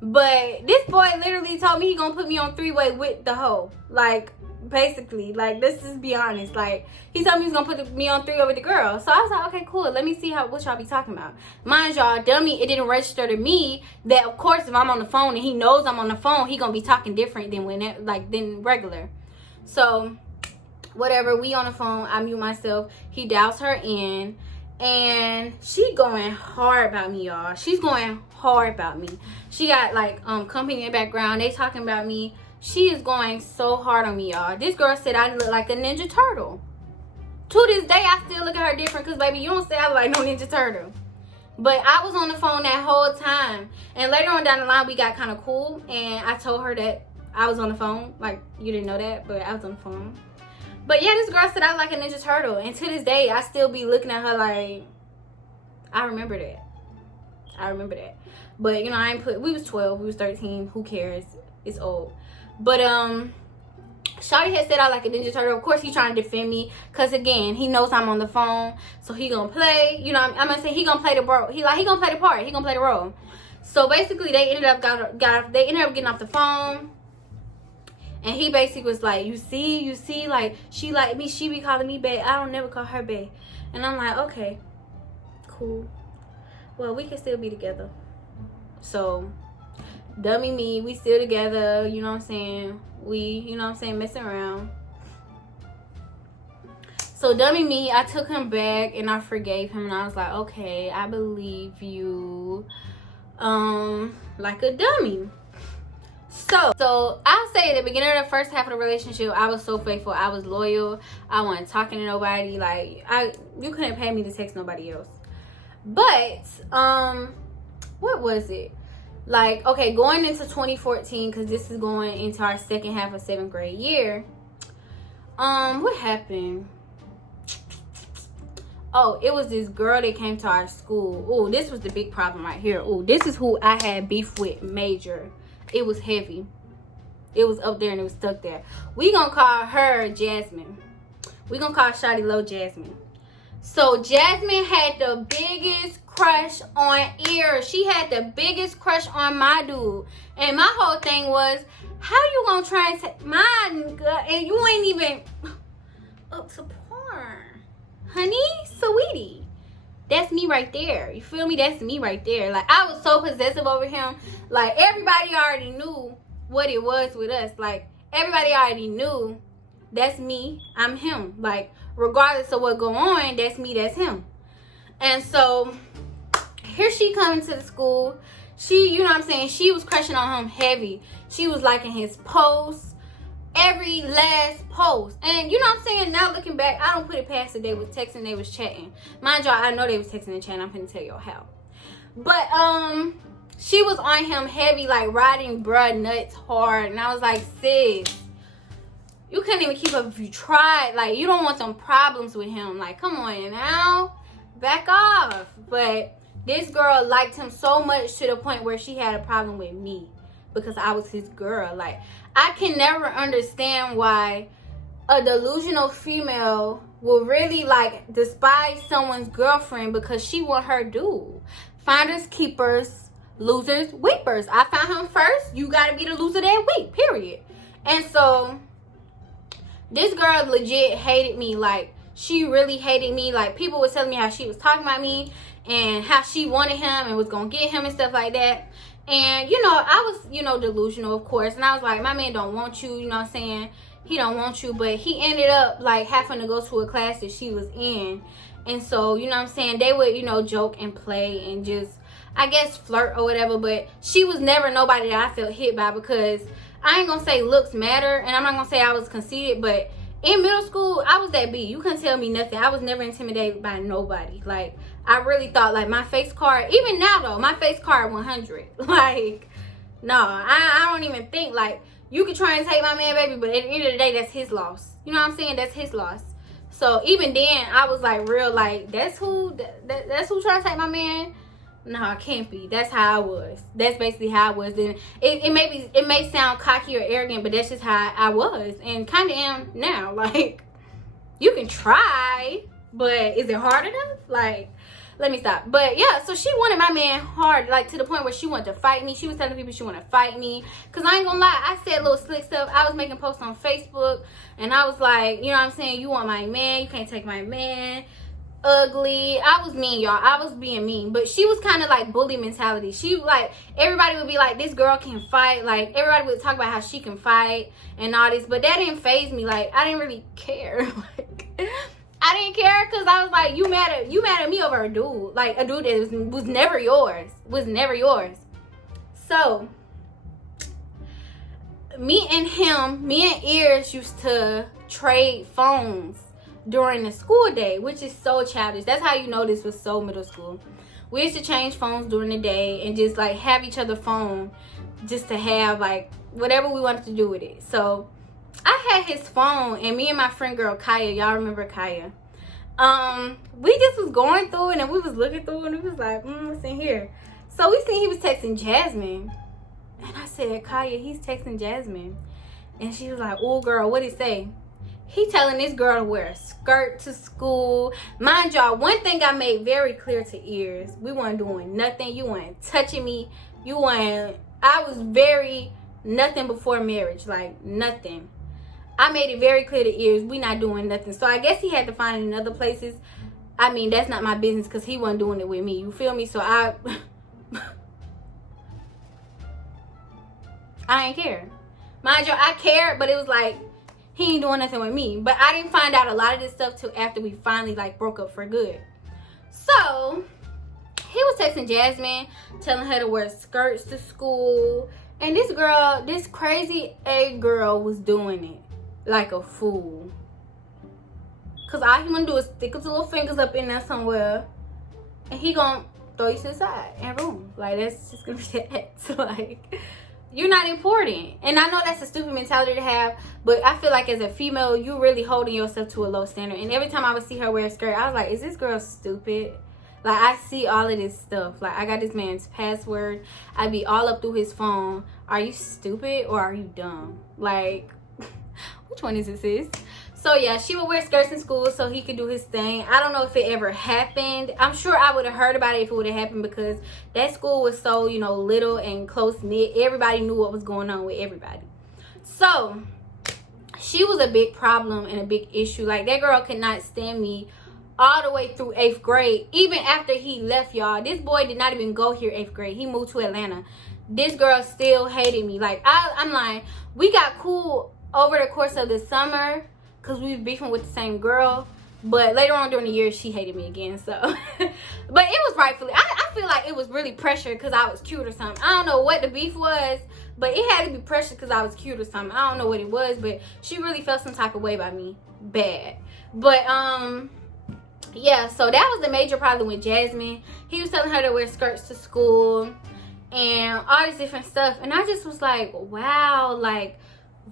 But this boy literally told me he gonna put me on three-way with the hoe. Like, basically, like, let's just be honest. Like, he told me he's gonna put me on three-way with the girl. So I was like, okay, cool. Let me see what y'all be talking about. Mind y'all, dummy, it didn't register to me that, of course, if I'm on the phone and he knows I'm on the phone, he gonna be talking different than regular. So, whatever, we on the phone. I mute myself. He dials her in. And she going hard about me, y'all. She's going hard about me. She got like company in the background. They talking about me. She is going so hard on me, y'all. This girl said I look like a Ninja Turtle. To this day, I still look at her different because, baby, you don't say I look like no Ninja Turtle. But I was on the phone that whole time. And later on down the line, we got kind of cool. And I told her that I was on the phone. Like, you didn't know that, but I was on the phone. But yeah, this girl said I like a Ninja Turtle. And to this day, I still be looking at her like, I remember that. But, you know, we was 12, we was 13. Who cares? It's old. But, Shawty had said I like a Ninja Turtle. Of course, he trying to defend me. Because, again, he knows I'm on the phone. So, he gonna play. You know, I'm going to say he gonna play the role. He gonna play the part. He gonna play the role. So, basically, they ended up getting off the phone. And he basically was like, you see, like, she like me, she be calling me bae. I don't never call her bae. And I'm like, okay, cool. Well, we can still be together. So, dummy me, we still together, you know what I'm saying? Messing around. So, dummy me, I took him back and I forgave him. And I was like, okay, I believe you, like a dummy. So I'll say at the beginning of the first half of the relationship, I was so faithful. I was loyal. I wasn't talking to nobody. Like, you couldn't pay me to text nobody else. But, what was it? Like, okay, going into 2014, because this is going into our second half of 7th grade year. What happened? Oh, it was this girl that came to our school. Oh, this was the big problem right here. Oh, this is who I had beef with major. It was heavy. It was up there and it was stuck there. We gonna call her Jasmine. We gonna call Shawty Low Jasmine. So Jasmine had the biggest crush on Ear. She had the biggest crush on my dude. And my whole thing was, how you gonna try and take mine and you ain't even up to par? Honey, sweetie. That's me right there. You feel me? That's me right there. Like, I was so possessive over him. Like, everybody already knew what it was with us. Like, everybody already knew that's me, I'm him. Like, regardless of what go on, that's me, that's him. And so, here she coming to the school. She, you know what I'm saying, she was crushing on him heavy. She was liking his posts, every last post. And you know what I'm saying, now looking back, I don't put it past that they was texting, they was chatting. Mind y'all, I know they was texting and chatting. I'm finna tell y'all how. But she was on him heavy, like riding bruh nuts hard. And I was like, sis, you couldn't even keep up if you tried. Like, you don't want them problems with him. Like, come on now, back off. But this girl liked him so much to the point where she had a problem with me because I was his girl. Like, I can never understand why a delusional female will really like despise someone's girlfriend because she want her dude. Finders, keepers, losers, weepers. I found him first. You gotta be the loser that week, period. And so this girl legit hated me. Like, she really hated me. Like, people were telling me how she was talking about me and how she wanted him and was gonna get him and stuff like that. And, you know, I was, you know, delusional, of course. And I was like, my man don't want you, you know what I'm saying? He don't want you. But he ended up, like, having to go to a class that she was in. And so, you know what I'm saying? They would, you know, joke and play and just, I guess, flirt or whatever. But she was never nobody that I felt hit by because I ain't gonna say looks matter. And I'm not gonna say I was conceited. But in middle school, I was that B. You couldn't tell me nothing. I was never intimidated by nobody. Like, I really thought, like, my face card, even now, though, my face card 100. Like, no, I don't even think, like, you could try and take my man, baby, but at the end of the day, that's his loss. You know what I'm saying? That's his loss. So, even then, I was, like, real, like, that's who trying to take my man? No, I can't be. That's how I was. That's basically how I was. And it may sound cocky or arrogant, but that's just how I was. And kind of am now. Like, you can try, but is it hard enough? Like, let me stop. But yeah, so she wanted my man hard, like to the point where she wanted to fight me. She was telling people she wanted to fight me. Because I ain't gonna lie, I said little slick stuff. I was making posts on Facebook. And I was like, you know what I'm saying? You want my man. You can't take my man. Ugly. I was mean, y'all. I was being mean. But she was kind of like bully mentality. She like, everybody would be like, this girl can fight. Like, everybody would talk about how she can fight and all this. But that didn't faze me. Like, I didn't really care. Like, I didn't care because I was like, you mad at me over a dude. Like, a dude that was never yours. Was never yours. So, me and Ears used to trade phones during the school day, which is so childish. That's how you know this was so middle school. We used to change phones during the day and just like have each other phone just to have like whatever we wanted to do with it. So I had his phone and me and my friend girl Kaya, y'all remember Kaya, we just was going through it and we was looking through it and we was like, what's in here? So we seen he was texting Jasmine and I said, Kaya, he's texting Jasmine. And she was like, oh girl, what'd he say? He telling this girl to wear a skirt to school. Mind y'all, one thing I made very clear to Ears, we weren't doing nothing. You weren't touching me. I was very nothing before marriage. Like, nothing. I made it very clear to Ears, we not doing nothing. So I guess he had to find it in other places. I mean, that's not my business because he wasn't doing it with me. You feel me? So I ain't care. Mind you, I cared, but it was like, he ain't doing nothing with me. But I didn't find out a lot of this stuff till after we finally like broke up for good. So he was texting Jasmine, telling her to wear skirts to school. And this girl, this crazy A girl was doing it like a fool. Cause all he wanna do is stick his little fingers up in there somewhere. And he gonna throw you to the side and room. Like, that's just gonna be that. So like, you're not important. And I know that's a stupid mentality to have, but I feel like as a female, you really holding yourself to a low standard. And every time I would see her wear a skirt, I was like, is this girl stupid? Like, I see all of this stuff. Like, I got this man's password. I be all up through his phone. Are you stupid or are you dumb? Like, which one is it, sis? So yeah, she would wear skirts in school so he could do his thing. I don't know if it ever happened. I'm sure I would have heard about it if it would have happened because that school was so, you know, little and close-knit. Everybody knew what was going on with everybody. So she was a big problem and a big issue. Like, that girl could not stand me all the way through 8th grade. Even after he left, y'all. This boy did not even go here 8th grade. He moved to Atlanta. This girl still hated me. Like, I'm lying. We got cool over the course of the summer because we was beefing with the same girl. But later on during the year, she hated me again. So, but it was rightfully. I feel like it was really pressure because I was cute or something. I don't know what the beef was, but it had to be pressure because I was cute or something. I don't know what it was, but she really felt some type of way by me, bad. But yeah. So that was the major problem with Jasmine. He was telling her to wear skirts to school and all this different stuff, and I just was like, wow, like,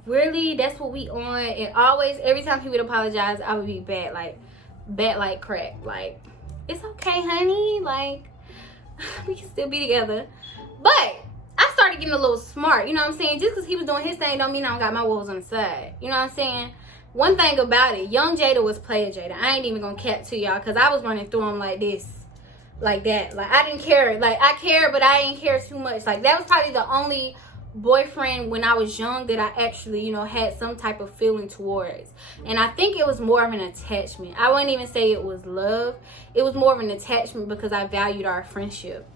really, that's what we on? And always, every time he would apologize, I would be bad like crack. Like, it's okay, honey, like, we can still be together. But I started getting a little smart, you know what I'm saying? Just because he was doing his thing don't mean I don't got my wolves on the side, you know what I'm saying? One thing about it, young Jada was player Jada. I ain't even gonna cap to y'all, because I was running through him like this, like that. Like, I didn't care. Like, I cared, but I didn't care too much. Like, that was probably the only boyfriend when I was young that I actually, you know, had some type of feeling towards. And I think it was more of an attachment. I wouldn't even say it was love. It was more of an attachment because I valued our friendship.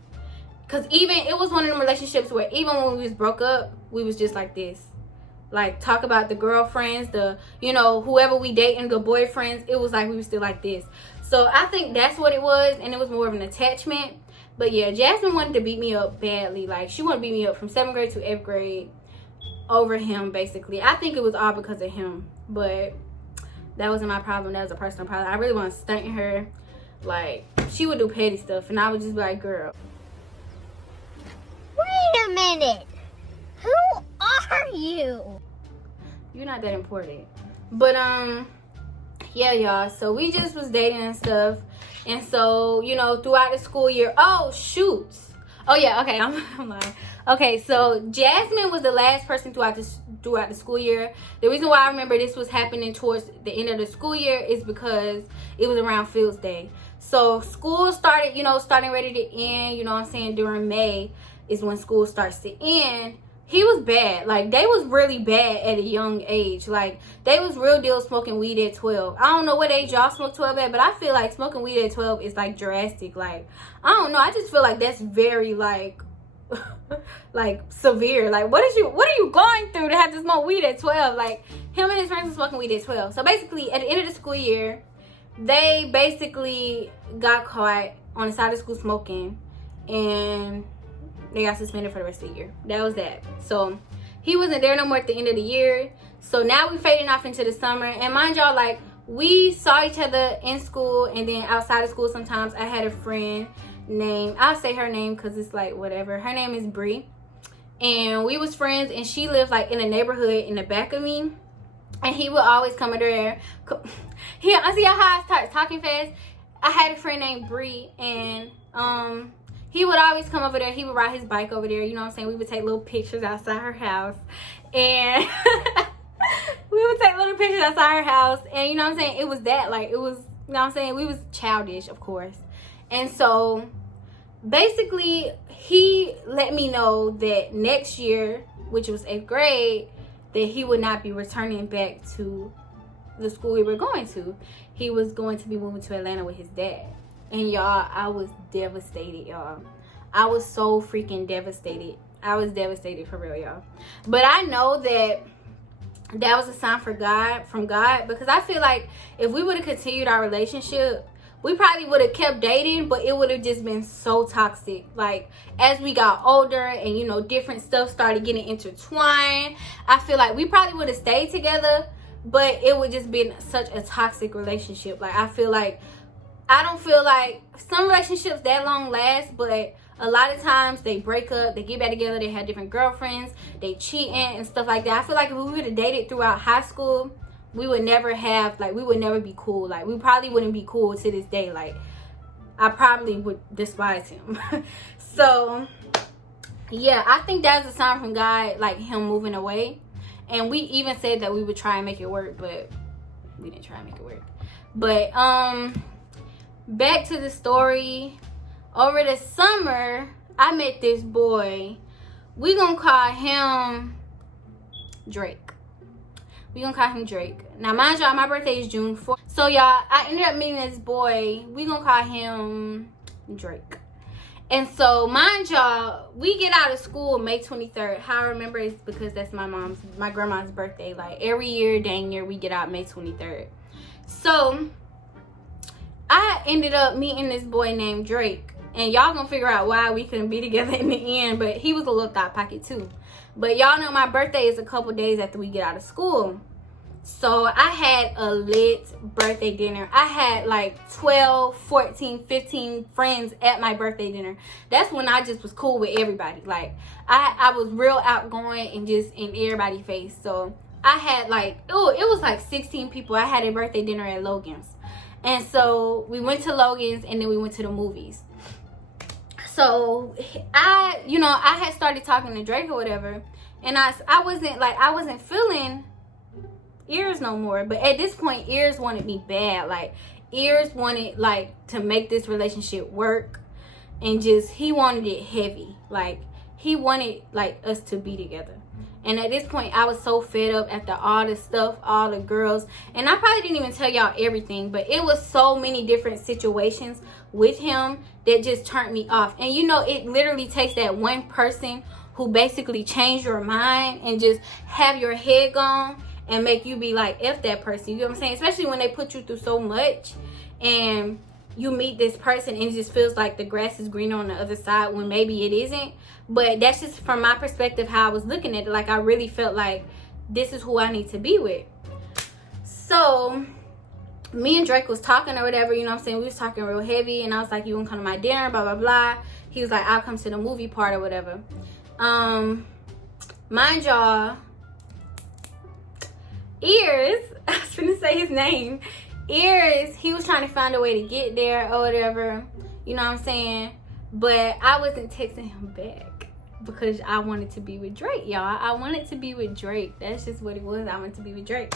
Because even, it was one of them relationships where even when we was broke up, we was just like this. Like, talk about the girlfriends, the, you know, whoever we dating, the boyfriends, it was like we were still like this. So I think that's what it was, and it was more of an attachment. But yeah, Jasmine wanted to beat me up badly. Like, she wanted to beat me up from 7th grade to 8th grade over him, basically. I think it was all because of him. But that wasn't my problem. That was a personal problem. I really want to stunt her. Like, she would do petty stuff, and I would just be like, girl. Wait a minute. Who are you? You're not that important. But, yeah, y'all. So, we just was dating and stuff. And so, you know, throughout the school year, oh, shoot. Oh, yeah, okay, I'm lying. Okay, so Jasmine was the last person throughout the school year. The reason why I remember this was happening towards the end of the school year is because it was around Fields Day. So school started, you know, starting ready to end, you know what I'm saying, during May is when school starts to end. He was bad. Like, they was really bad at a young age. Like, they was real deal smoking weed at 12. I don't know what age y'all smoke 12 at, but I feel like smoking weed at 12 is, like, drastic. Like, I don't know. I just feel like that's very, like, like, severe. Like, what are you going through to have to smoke weed at 12? Like, him and his friends were smoking weed at 12. So, basically, at the end of the school year, they basically got caught on the side of school smoking, and they got suspended for the rest of the year. That was that. So he wasn't there no more at the end of the year. So now we fading off into the summer. And mind y'all, like, we saw each other in school and then outside of school sometimes. I had a friend named, I'll say her name because it's like whatever. Her name is Bree. And we was friends, and she lived like in a neighborhood in the back of me. And he would always come over there. I see how I start talking fast. I had a friend named Bree, and he would always come over there. He would ride his bike over there. You know what I'm saying? We would take little pictures outside her house. And we would take little pictures outside her house. And you know what I'm saying? It was that. Like, it was, you know what I'm saying? We was childish, of course. And so, basically, he let me know that next year, which was 8th grade, that he would not be returning back to the school we were going to. He was going to be moving to Atlanta with his dad. And y'all, I was devastated, y'all. I was so freaking devastated. I was devastated for real, y'all. But I know that that was a sign from God, because I feel like if we would have continued our relationship, we probably would have kept dating, but it would have just been so toxic. Like, as we got older and, you know, different stuff started getting intertwined, I feel like we probably would have stayed together, but it would just been such a toxic relationship. Like, I don't feel like some relationships that long last, but a lot of times they break up, they get back together, they have different girlfriends, they cheating and stuff like that. I feel like if we would have dated throughout high school, we would never be cool. Like, we probably wouldn't be cool to this day. Like, I probably would despise him. So, yeah, I think that's a sign from God, like him moving away. And we even said that we would try and make it work, but we didn't try and make it work. But, back to the story. Over the summer, I met this boy. We gonna call him Drake. Now, mind y'all, my birthday is June 4th. So, y'all, I ended up meeting this boy. We gonna call him Drake. And so, mind y'all, we get out of school May 23rd. How I remember is because that's my grandma's birthday. Like, every year, dang near, we get out May 23rd. So, I ended up meeting this boy named Drake. And y'all gonna figure out why we couldn't be together in the end. But he was a little thought pocket too. But y'all know my birthday is a couple days after we get out of school. So I had a lit birthday dinner. I had like 12, 14, 15 friends at my birthday dinner. That's when I just was cool with everybody. Like I was real outgoing and just in everybody's face. So I had like, it was like 16 people. I had a birthday dinner at Logan's. And so we went to Logan's and then we went to the movies. So I had started talking to Drake or whatever. And I wasn't feeling Ears no more. But at this point, Ears wanted me bad. Like Ears wanted like to make this relationship work. And just, he wanted it heavy. Like he wanted like us to be together. And at this point, I was so fed up after all the stuff, all the girls. And I probably didn't even tell y'all everything. But it was so many different situations with him that just turned me off. And you know, it literally takes that one person who basically changed your mind and just have your head gone and make you be like, F that person. You know what I'm saying? Especially when they put you through so much. And you meet this person and it just feels like the grass is greener on the other side when maybe it isn't. But that's just from my perspective how I was looking at it. Like I really felt like this is who I need to be with. So me and Drake was talking or whatever, you know what I'm saying? We was talking real heavy and I was like, you wanna come to my dinner, blah, blah, blah. He was like, I'll come to the movie part or whatever. Mind y'all, Ears, I was gonna say his name. Ears, he was trying to find a way to get there or whatever, you know what I'm saying? But I wasn't texting him back because I wanted to be with Drake, y'all. I wanted to be with Drake. That's just what it was. I wanted to be with Drake.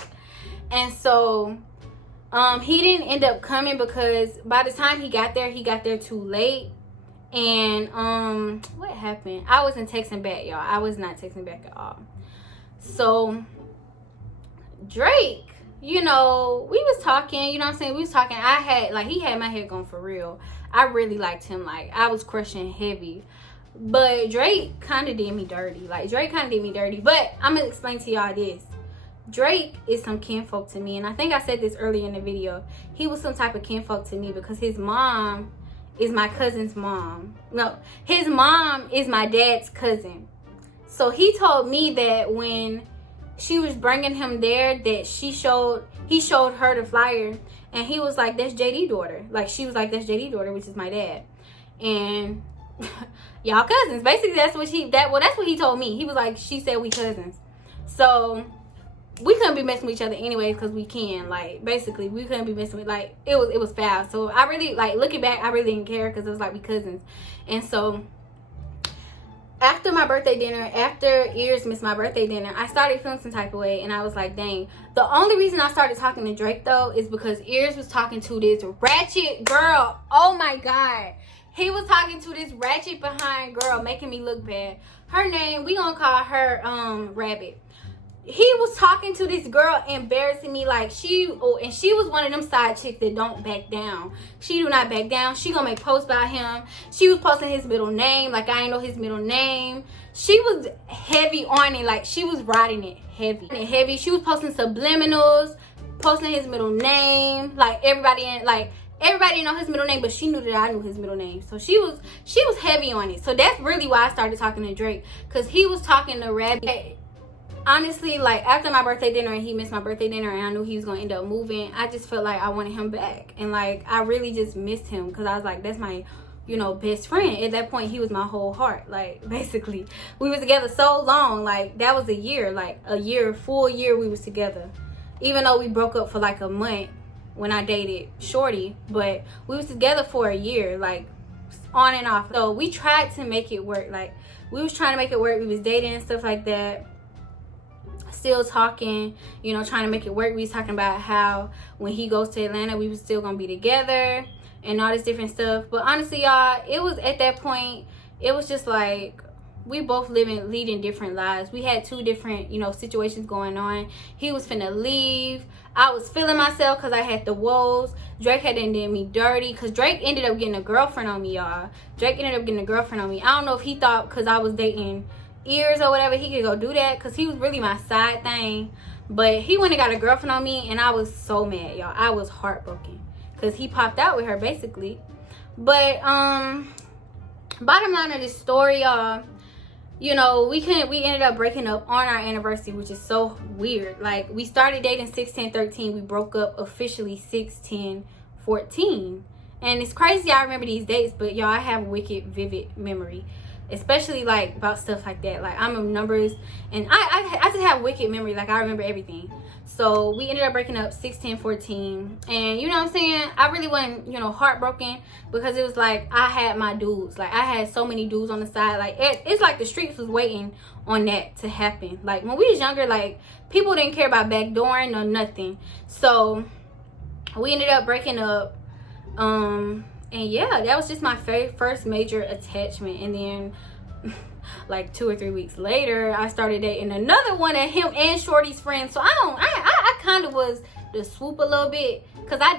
And so he didn't end up coming because by the time he got there too late. And what happened? I wasn't texting back, y'all. I was not texting back at all. So Drake, you know, we was talking, you know what I'm saying? We was talking. I had, like, he had my head going for real. I really liked him. Like, I was crushing heavy. But Drake kind of did me dirty. Like, Drake kind of did me dirty. But I'm going to explain to y'all this. Drake is some kinfolk to me. And I think I said this earlier in the video. He was some type of kinfolk to me because his mom is my cousin's mom. No, his mom is my dad's cousin. So he told me that when she was bringing him there, that he showed her the flyer, and he was like, that's JD daughter. Like, she was like, that's JD daughter, which is my dad. And y'all cousins. Basically, that's what he told me. He was like, she said we cousins. So we couldn't be messing with each other anyways because we can. Like, basically, we couldn't be messing with, like, it was foul. So I really, like, looking back, I really didn't care because it was like we cousins. And so after my birthday dinner, after Ears missed my birthday dinner, I started feeling some type of way. And I was like, dang. The only reason I started talking to Drake, though, is because Ears was talking to this ratchet girl. Oh, my God. He was talking to this ratchet behind girl, making me look bad. Her name, we gonna call her Rabbit. He was talking to this girl, embarrassing me like and she was one of them side chicks that don't back down. She do not back down. She gonna make posts about him. She was posting his middle name like I ain't know his middle name. She was heavy on it, like she was riding it heavy. She was posting subliminals, posting his middle name, like everybody know his middle name, but she knew that I knew his middle name. So she was heavy on it. So that's really why I started talking to Drake, because he was talking to Rabbit. Honestly, like, after my birthday dinner and he missed my birthday dinner and I knew he was going to end up moving, I just felt like I wanted him back. And, like, I really just missed him because I was like, that's my, you know, best friend. At that point, he was my whole heart. Like, basically, we were together so long. Like, that was a year. Like, full year we was together. Even though we broke up for, like, a month when I dated Shorty. But we was together for a year, like, on and off. So, we tried to make it work. Like, we was trying to make it work. We was dating and stuff like that. Still talking, you know, trying to make it work. We was talking about how when he goes to Atlanta, we was still gonna be together and all this different stuff. But honestly, y'all, it was at that point, it was just like we both leading different lives. We had two different, you know, situations going on. He was finna leave. I was feeling myself because I had the woes. Drake had done did me dirty because Drake ended up getting a girlfriend on me, y'all. Drake ended up getting a girlfriend on me. I don't know if he thought because I was dating Ears or whatever he could go do that, because he was really my side thing. But he went and got a girlfriend on me and I was so mad, y'all. I was heartbroken because he popped out with her basically. But bottom line of this story, y'all, you know, we ended up breaking up on our anniversary, which is so weird. Like, we started dating 6/10/13. We broke up officially 6/10/14. And it's crazy I remember these dates, but y'all, I have wicked vivid memory, especially like about stuff like that. Like, I'm a numbers, and I just have wicked memory. Like, I remember everything. So we ended up breaking up 6/10/14, and you know what I'm saying, I really wasn't, you know, heartbroken, because it was like I had my dudes. Like, I had so many dudes on the side. Like, it's like the streets was waiting on that to happen. Like, when we was younger, like, people didn't care about backdooring or nothing. So we ended up breaking up. And yeah, that was just my first major attachment. And then like 2 or 3 weeks later, I started dating another one of him and Shorty's friends. So I kind of was the swoop a little bit, because I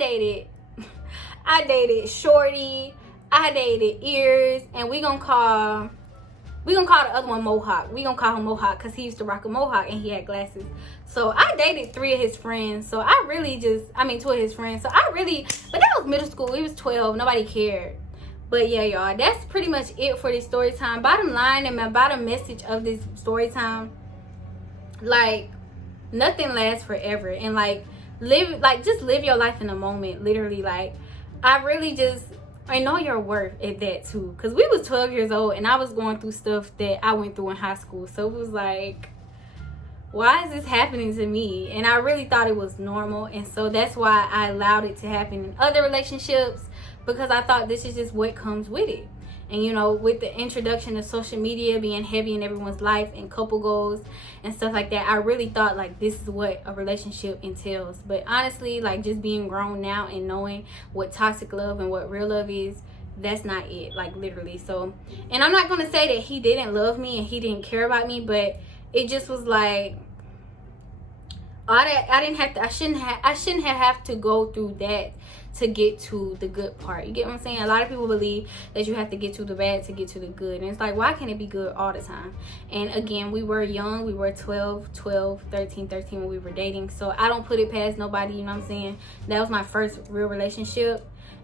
dated Shorty, I dated Ears, and we gonna call the other one Mohawk. We gonna call him Mohawk because he used to rock a mohawk and he had glasses. So I dated 3 of his friends. So I really 2 of his friends. So but that was middle school. We was 12. Nobody cared. But yeah, y'all, that's pretty much it for this story time. Bottom line, and my bottom message of this story time, like, nothing lasts forever. And like, just live your life in the moment. Literally, like, I know your worth at that too, because we was 12 years old and I was going through stuff that I went through in high school. So it was like, why is this happening to me? And I really thought it was normal, and so that's why I allowed it to happen in other relationships, because I thought this is just what comes with it. And you know, with the introduction of social media being heavy in everyone's life and couple goals and stuff like that, I really thought like this is what a relationship entails. But honestly, like, just being grown now and knowing what toxic love and what real love is, that's not it. Like, literally. So, and I'm not gonna say that he didn't love me and he didn't care about me, but it just was like, I shouldn't have to go through that to get to the good part. You get what I'm saying? A lot of people believe that you have to get to the bad to get to the good, and it's like, why can't it be good all the time? And again, we were young. We were 13 when we were dating, so I don't put it past nobody. You know what I'm saying? That was my first real relationship,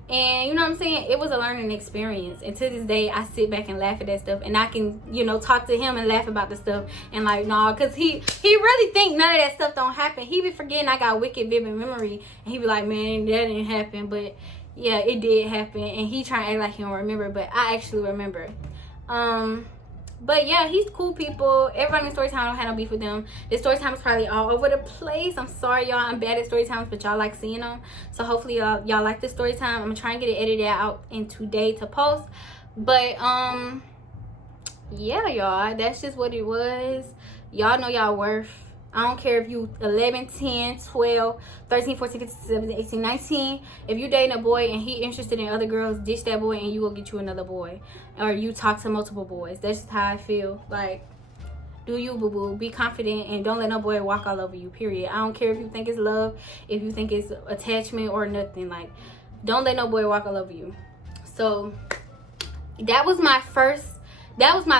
and you know what I'm saying, it was a learning experience. And to this day, I sit back and laugh at that stuff, and I can, you know, talk to him and laugh about the stuff, and like, nah, because he really think none of that stuff don't happen. He be forgetting I got wicked vivid memory, and he be like, man, that didn't happen. But yeah, it did happen, and he trying to act like he don't remember, but I actually remember. But yeah, he's cool people. Everybody in Storytime, I don't have no beef with them. This Storytime is probably all over the place. I'm sorry, y'all. I'm bad at Storytimes, but y'all like seeing them. So hopefully y'all like this Storytime. I'm gonna try and get it edited out in today to post. But yeah, y'all, that's just what it was. Y'all know y'all worth. I don't care if you 11, 10, 12, 13, 14, 15, 17, 18, 19. If you dating a boy and he interested in other girls, ditch that boy and you go get you another boy. Or you talk to multiple boys. That's just how I feel. Like, do you, boo-boo. Be confident and don't let no boy walk all over you, period. I don't care if you think it's love, if you think it's attachment or nothing. Like, don't let no boy walk all over you. So, that was my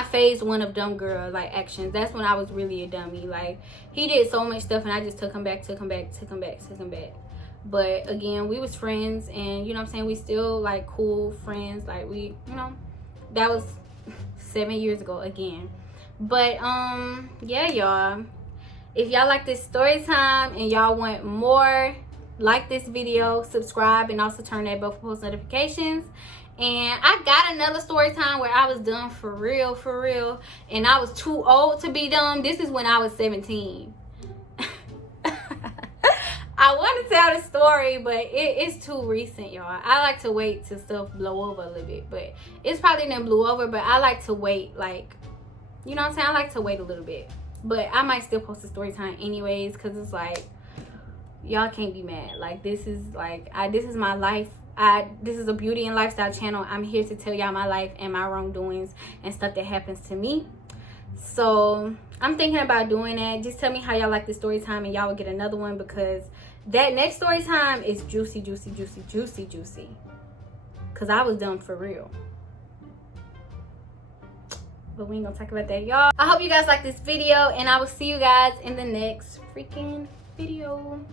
phase 1 of dumb girl, like, actions. That's when I was really a dummy. Like, he did so much stuff and I just took him back. But again, we was friends, and you know what I'm saying, we still like cool friends. Like, we, you know, that was 7 years ago again. But yeah, y'all, if y'all like this story time and y'all want more, like this video, subscribe, and also turn that bell for post notifications. And I got another story time where I was dumb for real, and I was too old to be dumb. This is when I was 17. I want to tell the story, but it's too recent, y'all. I like to wait till stuff blow over a little bit, but it's probably didn't blow over, but I like to wait, like, you know what I'm saying? I like to wait a little bit, but I might still post a story time anyways, because it's like, y'all can't be mad. Like, this is like, this is my life. This is a beauty and lifestyle channel. I'm here to tell y'all my life and my wrongdoings and stuff that happens to me. So I'm thinking about doing that. Just tell me how y'all like the story time, and y'all will get another one, because that next story time is juicy. Because I was dumb for real. But we ain't gonna talk about that, y'all. I hope you guys like this video, and I will see you guys in the next freaking video.